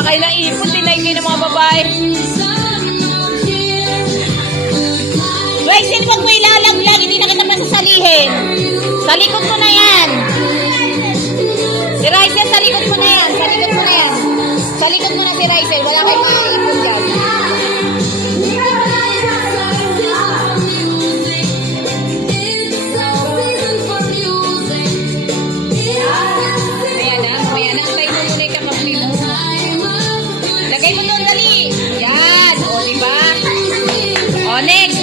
pa kayo ng ipon, tinay kayo ng mga babae. Rachel, wag mo ilalaglag, hindi na kita masasalihin. Sa likod mo na yan. Si Rachel, sa likod mo na yan. Sa likod mo na yan. Sa likod mo na si Rachel, wala kayong makaipon dyan. Lagay mo doon, dali. Yan. O, diba? O, next.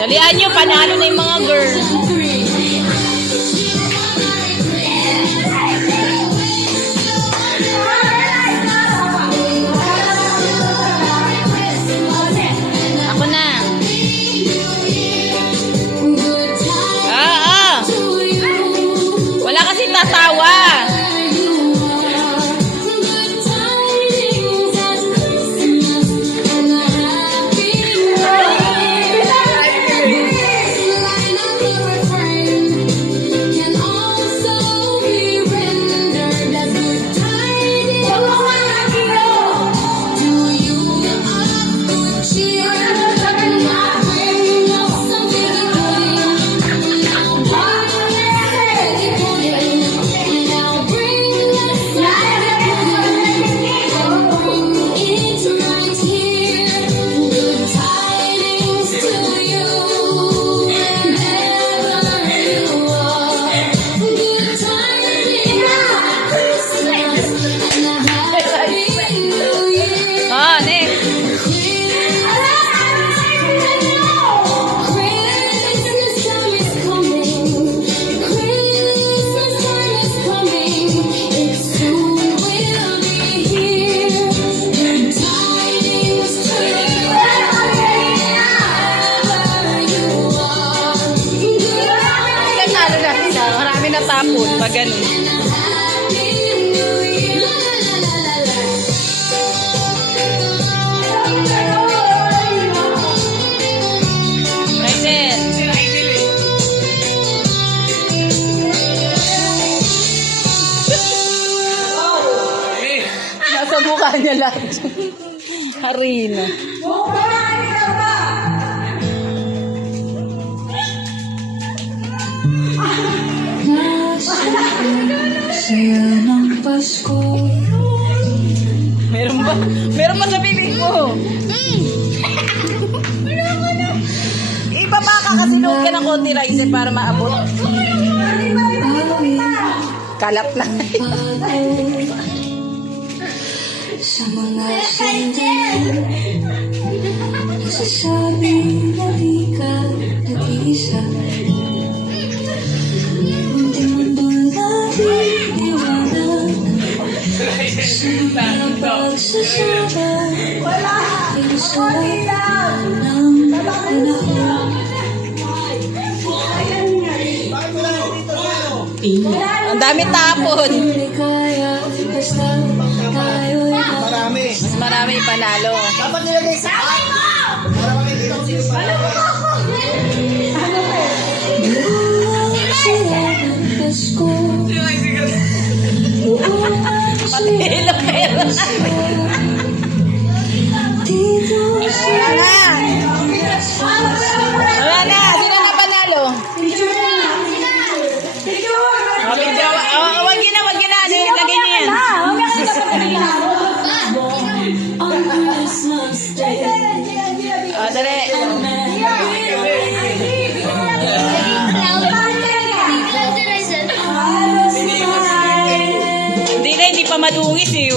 Dalian nyo, panalo na yung mga girl. Ako na. Wala kasi tatawa. Marami natapon pag ganun. Nasa mukha niya lahat. Harina. Saya ng Pasko. Meron ba? Meron ba sa bibig mo? Ibaba ka kasi noon ka ng konti Rachel para maabot. Kalap lang. Sa mga sandali, nagsasabi na di ka nag-iisa. Munting mundo natin iwanan, sa mga pagsasama, inusulit ng panahon. Ang dami tapon. Hindi kaya, basta tayo'y Mas marami panalo. Dapat nilagay sa para makikita ko sino pa. Pasko. Matihilo kayo. Wala na. Wala na. Sino na panalo? Wag yun na. Lagay niyo yan. Dali. Hindi pa madungis eh.